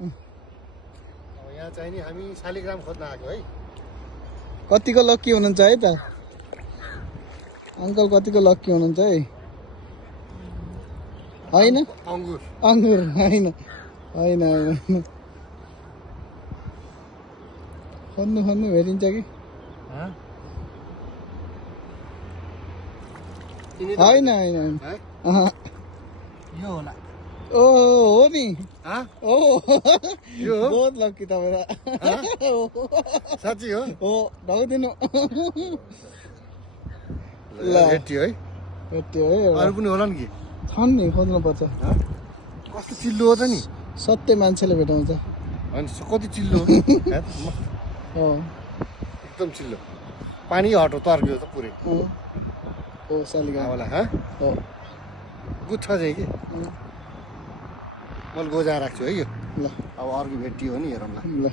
अब यहाँ चाहिँ नि हामी शालिग्राम खोज्न आएको है। कतिको लक्की हुनुहुन्छ है त अङ्कल, कतिको लक्की हुनुहुन्छ है। होइन अङ्गुर अङ्गुर होइन होइन होइन खोज्नु खोज्नु भेटिन्छ कि होइन होइन होइन अहँ। यो होला ओ हो नि ओ यो हो? बहुत लक्की तपाईँ साँच्ची हो हो ढाउदिनु ल भेटियो है। भेट्यो है एउटा। अरू पनि होला नि कि छन् नि खोज्नुपर्छ। कस्तो चिल्लो हो त नि सत्य मान्छेले भेटाउँछ। होइन कति चिल्लो हो हो एकदम चिल्लो पानी हटो तर्क्यो त पुरै हो शालिग्राम होला हो गुच्छा चाहिँ कि मैले गोजा राख्छु है यो। ल अब अर्को भेटियो भने हेरौँ ल। ल